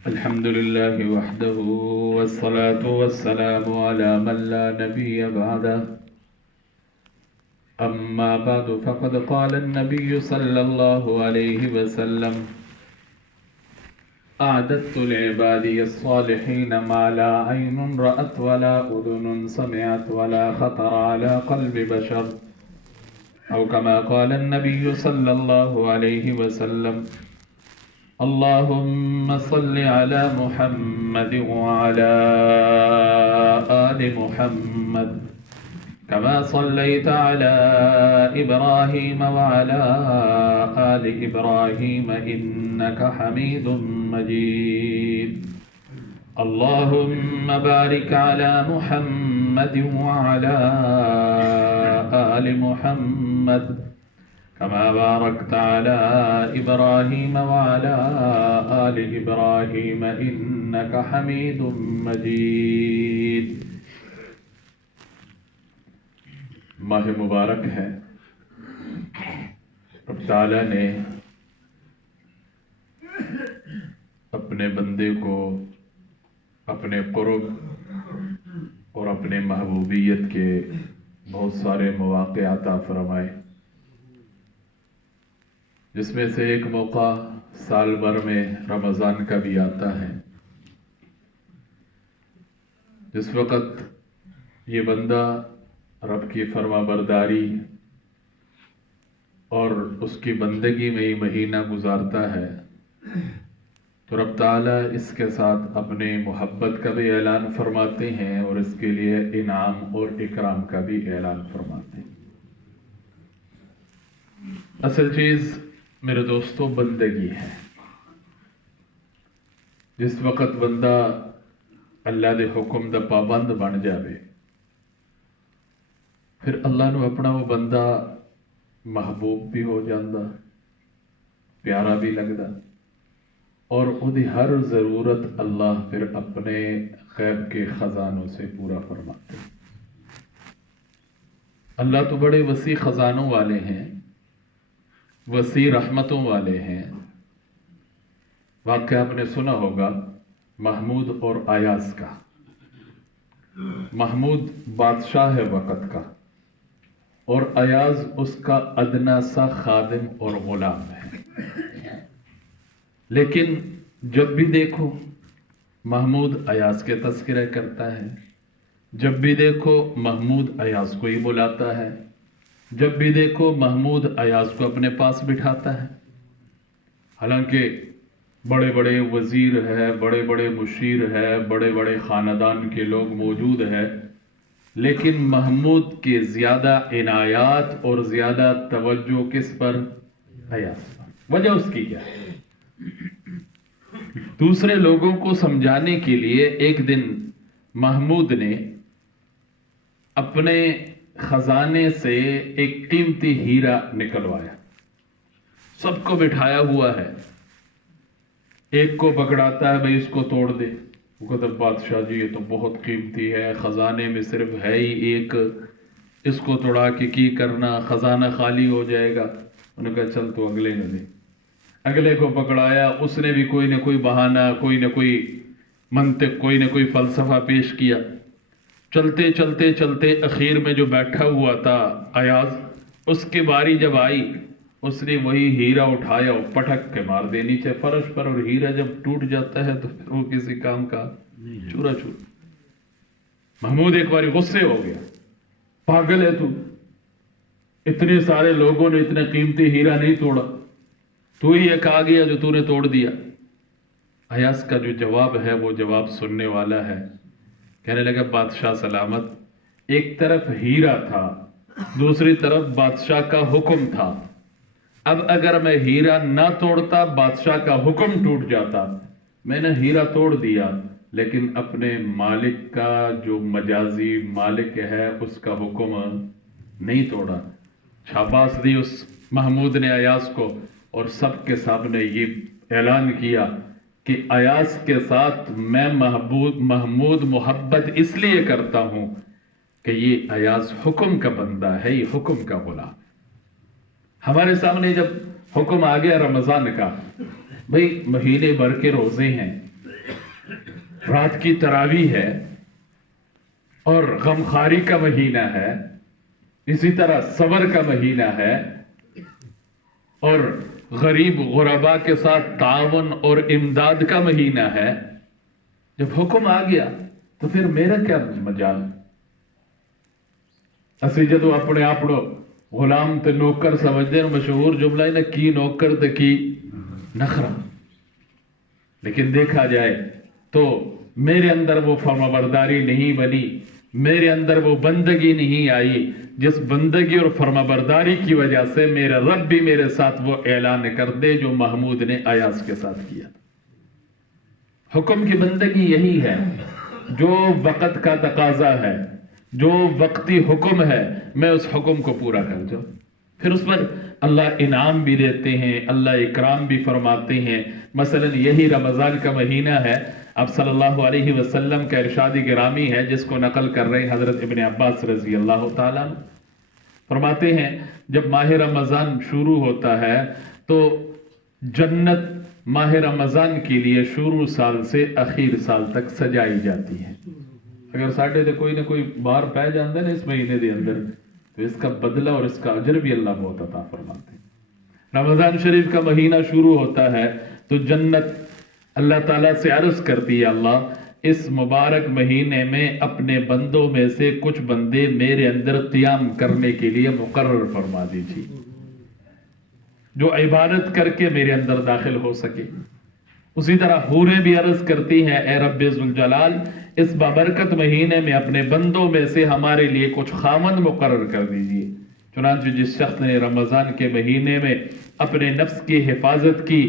الحمد لله وحده والصلاة والسلام على من لا نبي بعده. أما بعد فقد قال النبي صلى الله عليه وسلم: أعددت لعبادي الصالحين ما لا عين رأت ولا أذن سمعت ولا خطر على قلب بشر، أو كما قال النبي صلى الله عليه وسلم: اللهم صل على محمد وعلى آل محمد كما صليت على إبراهيم وعلى آل إبراهيم إنك حميد مجيد. اللهم بارك على محمد وعلى آل محمد كما باركت على إبراهيم وعلى آل إبراهيم إنك حميد مجيد. ماہ مبارک ہے، رب تعالیٰ نے اپنے بندے کو اپنے قرب اور اپنے محبوبیت کے بہت سارے مواقع عطا فرمائے، جس میں سے ایک موقع سال بھر میں رمضان کا بھی آتا ہے، جس وقت یہ بندہ رب کی فرما برداری اور اس کی بندگی میں یہ مہینہ گزارتا ہے، تو رب تعالیٰ اس کے ساتھ اپنے محبت کا بھی اعلان فرماتے ہیں اور اس کے لیے انعام اور اکرام کا بھی اعلان فرماتے ہیں۔ اصل چیز میرے دوستو بندگی ہے۔ جس وقت بندہ اللہ دے حکم دا پابند بن جاوے، پھر اللہ نو اپنا وہ بندہ محبوب بھی ہو جاندہ، پیارا بھی لگدا، اور وہ دی ہر ضرورت اللہ پھر اپنے غیب کے خزانوں سے پورا فرماتے ہیں۔ اللہ تو بڑے وسیع خزانوں والے ہیں، وسیع رحمتوں والے ہیں۔ واقعہ آپ نے سنا ہوگا محمود اور ایاز کا۔ محمود بادشاہ ہے وقت کا، اور ایاز اس کا ادنا سا خادم اور غلام ہے، لیکن جب بھی دیکھو محمود ایاز کے تذکرہ کرتا ہے، جب بھی دیکھو محمود ایاز کو ہی بلاتا ہے، جب بھی دیکھو محمود ایاز کو اپنے پاس بٹھاتا ہے۔ حالانکہ بڑے بڑے وزیر ہے، بڑے بڑے مشیر ہے، بڑے بڑے خاندان کے لوگ موجود ہیں، لیکن محمود کے زیادہ عنایات اور زیادہ توجہ کس پر؟ ایاز پر۔ وجہ اس کی کیا ہے؟ دوسرے لوگوں کو سمجھانے کے لیے ایک دن محمود نے اپنے خزانے سے ایک قیمتی ہیرا نکلوایا، سب کو بٹھایا ہوا ہے، ایک کو پکڑاتا ہے بھئی اس کو توڑ دے، وہ کہتا ہے بادشاہ جی یہ تو بہت قیمتی ہے، خزانے میں صرف ہے ہی ایک، اس کو توڑا کے کی کرنا، خزانہ خالی ہو جائے گا۔ انہوں نے کہا چل تو اگلے نے دے، اگلے کو پکڑایا، اس نے بھی کوئی نہ کوئی بہانہ، کوئی نہ کوئی منطق، کوئی نہ کوئی فلسفہ پیش کیا۔ چلتے چلتے چلتے اخیر میں جو بیٹھا ہوا تھا ایاز، اس کی باری جب آئی، اس نے وہی ہیرا اٹھایا اور پٹک کے مار دے نیچے فرش پر، اور ہیرا جب ٹوٹ جاتا ہے تو پھر وہ کسی کام کا چورا چور۔ محمود ایک باری غصے ہو گیا، پاگل ہے اتنے سارے لوگوں نے اتنے قیمتی ہیرا نہیں توڑا، تو ہی ایک آ گیا جو تو نے توڑ دیا۔ ایاز کا جو جواب ہے وہ جواب سننے والا ہے۔ کہنے لگا بادشاہ سلامت، ایک طرف ہیرا تھا، دوسری طرف بادشاہ کا حکم تھا، اب اگر میں ہیرا نہ توڑتا بادشاہ کا حکم ٹوٹ جاتا، میں نے ہیرا توڑ دیا لیکن اپنے مالک کا جو مجازی مالک ہے اس کا حکم نہیں توڑا۔ شاباش دی اس محمود نے ایاز کو، اور سب کے سامنے یہ اعلان کیا کہ ایاز کے ساتھ میں محمود محبت اس لیے کرتا ہوں کہ یہ ایاز حکم کا بندہ ہے، یہ حکم کا غلام۔ ہمارے سامنے جب حکم آ گیا رمضان کا، بھئی مہینے بھر کے روزے ہیں، رات کی تراویح ہے اور غمخواری کا مہینہ ہے، اسی طرح صبر کا مہینہ ہے، اور غریب غربا کے ساتھ تعاون اور امداد کا مہینہ ہے۔ جب حکم آ گیا تو پھر میرا کیا مجال؟ اسی جدو اپنے آپ غلام تے نوکر سمجھتے ہیں، مشہور جملہ ہے نا، کی نوکر تے کی نخرا۔ لیکن دیکھا جائے تو میرے اندر وہ فرمانبرداری نہیں بنی، میرے اندر وہ بندگی نہیں آئی، جس بندگی اور فرمانبرداری کی وجہ سے میرا رب بھی میرے ساتھ وہ اعلان کر دے جو محمود نے ایاز کے ساتھ کیا۔ حکم کی بندگی یہی ہے، جو وقت کا تقاضا ہے، جو وقتی حکم ہے، میں اس حکم کو پورا کر جاؤں۔ پھر اس پر اللہ انعام بھی دیتے ہیں، اللہ اکرام بھی فرماتے ہیں۔ مثلا یہی رمضان کا مہینہ ہے، اب صلی اللہ علیہ وسلم کا ارشاد گرامی ہے جس کو نقل کر رہے ہیں حضرت ابن عباس رضی اللہ تعالیٰ عنہ، فرماتے ہیں جب ماہ رمضان شروع ہوتا ہے تو جنت ماہ رمضان کے لیے شروع سال سے اخیر سال تک سجائی جاتی ہے۔ اگر ساڑھے دے کوئی نہ کوئی بار پہ جاندہ ہے نا اس مہینے دے اندر، تو اس کا بدلہ اور اس کا اجر بھی اللہ بہت عطا فرماتے ہیں۔ رمضان شریف کا مہینہ شروع ہوتا ہے تو جنت اللہ تعالیٰ سے عرض کرتی ہے، اللہ اس مبارک مہینے میں اپنے بندوں میں سے کچھ بندے میرے اندر قیام کرنے کے لیے مقرر فرما دیجیے، جو عبادت کر کے میرے اندر داخل ہو سکے۔ اسی طرح حوریں بھی عرض کرتی ہیں، اے رب ذوالجلال اس بابرکت مہینے میں اپنے بندوں میں سے ہمارے لیے کچھ خامند مقرر کر دیجیے۔ چنانچہ جس شخص نے رمضان کے مہینے میں اپنے نفس کی حفاظت کی،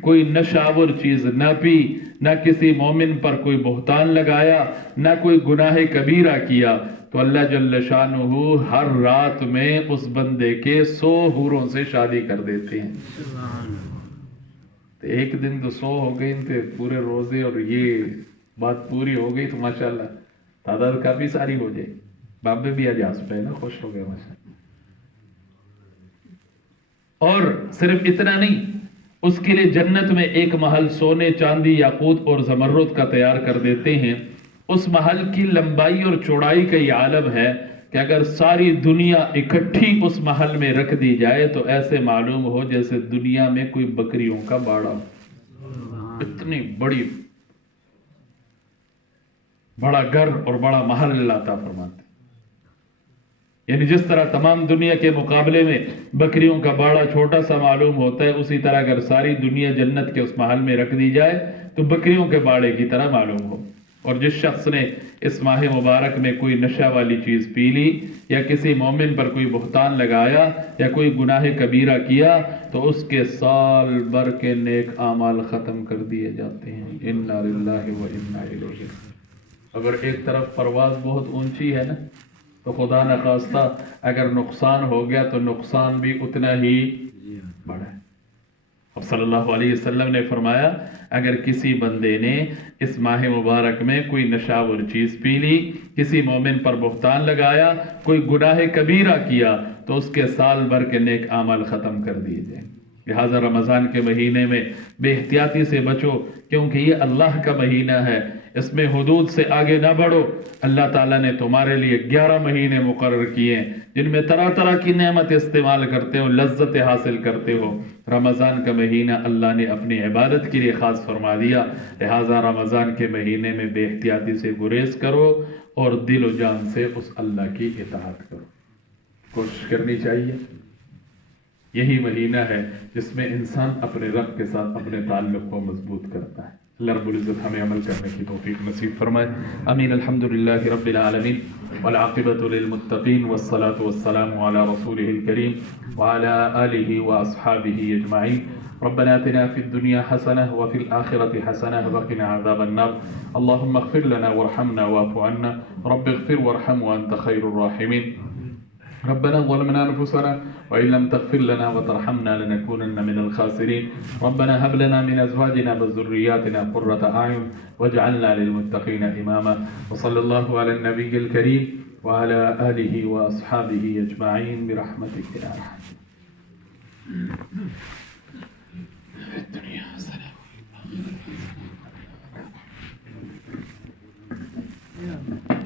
کوئی نشاور چیز نہ پی، نہ کسی مومن پر کوئی بہتان لگایا، نہ کوئی گناہ کبیرہ کیا، تو اللہ جل شانہ ہر رات میں اس بندے کے 100 حوروں سے شادی کر دیتے ہیں۔ تو ایک دن تو 100 ہو گئی تو پورے روزے اور یہ بات پوری ہو گئی تو ماشاءاللہ تعداد کافی ساری ہو جائے۔ بابے بھی اجاز پہ نا خوش ہو گئے ماشاءاللہ۔ اور صرف اتنا نہیں، اس کے لیے جنت میں ایک محل سونے، چاندی، یاقوت اور زمرد کا تیار کر دیتے ہیں۔ اس محل کی لمبائی اور چوڑائی کا یہ عالم ہے کہ اگر ساری دنیا اکٹھی اس محل میں رکھ دی جائے تو ایسے معلوم ہو جیسے دنیا میں کوئی بکریوں کا باڑا ہو۔ اتنی بڑا گھر اور بڑا محل اللہ عطا فرماتے ہیں۔ یعنی جس طرح تمام دنیا کے مقابلے میں بکریوں کا باڑا چھوٹا سا معلوم ہوتا ہے، اسی طرح اگر ساری دنیا جنت کے اس محل میں رکھ دی جائے تو بکریوں کے باڑے کی طرح معلوم ہو۔ اور جس شخص نے اس ماہ مبارک میں کوئی نشہ والی چیز پی لی، یا کسی مومن پر کوئی بہتان لگایا، یا کوئی گناہ کبیرہ کیا، تو اس کے سال بھر کے نیک اعمال ختم کر دیے جاتے ہیں۔ انا للہ و انا الیہ راجعون۔ اگر ایک طرف پرواز بہت اونچی ہے نا، تو خدا نخواستہ اگر نقصان ہو گیا تو نقصان بھی اتنا ہی بڑا ہے۔ اب صلی اللہ علیہ وسلم نے فرمایا، اگر کسی بندے نے اس ماہ مبارک میں کوئی نشاور چیز پی لی، کسی مومن پر بہتان لگایا، کوئی گناہ کبیرہ کیا، تو اس کے سال بھر کے نیک اعمال ختم کر دیے جائیں۔ لہٰذا رمضان کے مہینے میں بے احتیاطی سے بچو، کیونکہ یہ اللہ کا مہینہ ہے، اس میں حدود سے آگے نہ بڑھو۔ اللہ تعالیٰ نے تمہارے لیے 11 مہینے مقرر کیے ہیں جن میں طرح طرح کی نعمت استعمال کرتے ہو، لذت حاصل کرتے ہو۔ رمضان کا مہینہ اللہ نے اپنی عبادت کے لیے خاص فرما دیا، لہٰذا رمضان کے مہینے میں بے احتیاطی سے گریز کرو اور دل و جان سے اس اللہ کی اطاعت کرو۔ کوشش کرنی چاہیے۔ یہی مہینہ ہے جس میں انسان اپنے رب کے ساتھ اپنے تعلق کو مضبوط کرتا ہے۔ اللہ رب العزت ہمیں عمل کرنے کی توفیق نصیب فرمائے، آمین۔ الحمدللہ رب العالمین والعاقبۃ للمتقین والصلاة والسلام علی رسولہ الکریم وعلی آلہ واصحابہ اجمعین۔ ربنا آتنا في الدنيا حسنة وفي الآخرة حسنة وقنا عذاب النار، اللهم اغفر لنا وارحمنا واعف عنا، رب اغفر وارحم وأنت خير الراحمين۔ ربنا ظلمنا أنفسنا وإن لم تغفر لنا وترحمنا لنكونن من الخاسرين، ربنا هب لنا من أزواجنا وذرياتنا قرة أعين واجعلنا للمتقين إماما، وصلى الله على النبي الكريم وعلى آله وأصحابه أجمعين برحمتك يا أرحم Yeah.